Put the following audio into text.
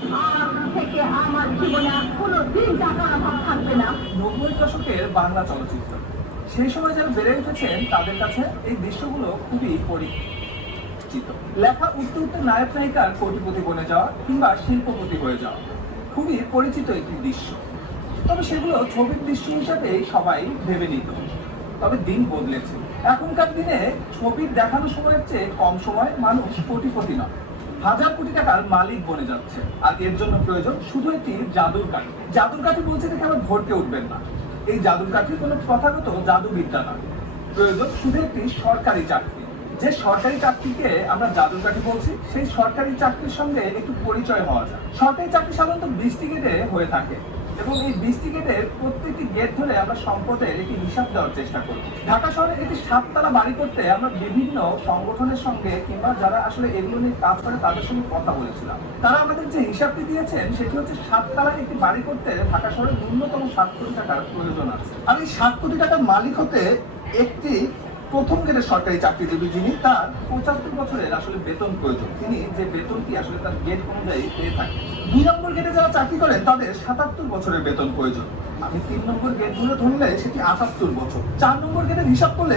আজ থেকে আমার জীবনে আর কোনোদিন টাকার অভাব থাকবে না। 90 দশকের বাংলা চলচ্চিত্র, সেই সময় যারা বেড়ে উঠেছেন তাদের কাছে এই দৃশ্যগুলো খুবই পরিচিত। লেখা উঠতে উঠতে নায়ক নায়িকার কোটিপতি বনে যাওয়া কিংবা শিল্পপতি হয়ে যাওয়া খুবই পরিচিত একটি দৃশ্য। তবে সেগুলো ছবির দৃশ্য হিসাবে সবাই ভেবে নিত। তবে দিন বদলেছে। এখনকার দিনে ছবির দেখানো সময়ের চেয়ে কম সময় মানুষ কোটিপতি নয়, হাজার কোটি টাকার মালিক বনে যাচ্ছে। আর এর জন্য প্রয়োজন শুধু একটি জাদুর কাঠি। জাদুর কাঠি বলছে দেখে আবার ভরতে উঠবেন না। এই জাদুর কাঠি কোনো প্রথাগত জাদুবিদ্যা নয়, প্রয়োজন শুধু একটি সরকারি চাকরি। যে সরকারি চাকরিকে আমরা জাদুর কাঠি বলছি, সেই সরকারি চাকরির সঙ্গে একটু পরিচয় হওয়া যায়। সরকারি চাকরি সাধারণত 20টি গেটে হয়ে থাকে এবং এই 20টি গেটের প্রত্যেকটি গেট ধরে আমরা সম্পদের একটি হিসাব দেওয়ার চেষ্টা করব। ঢাকা শহরে একটি 7তলা বাড়ি করতে আমরা বিভিন্ন সংগঠনের সঙ্গে কিংবা যারা আসলে এগুলো নিয়ে কাজ করে তাদের সঙ্গে কথা বলেছিলাম। তারা আমাদের যে হিসাবটি দিয়েছেন সেটি হচ্ছে 7তলার একটি বাড়ি করতে ঢাকা শহরে ন্যূনতম 7 কোটি টাকার প্রয়োজন আছে। আর এই 7 কোটি টাকার মালিক হতে একটি প্রথম গেটের সরকারি চাকরিজীবী যিনি, তার 75 বছরের আসলে বেতন প্রয়োজন। তিনি যে বেতনটি আসলে তার গেট অনুযায়ী পেয়ে থাকেন। 2 নম্বর গেটে যারা চাকরি করেন তাদের 77 বছরের বেতন প্রয়োজন। আমি 3 নম্বর গেট ধরে ধরলে সেটি 78 বছর। 4 নম্বর গেটের হিসাব করলে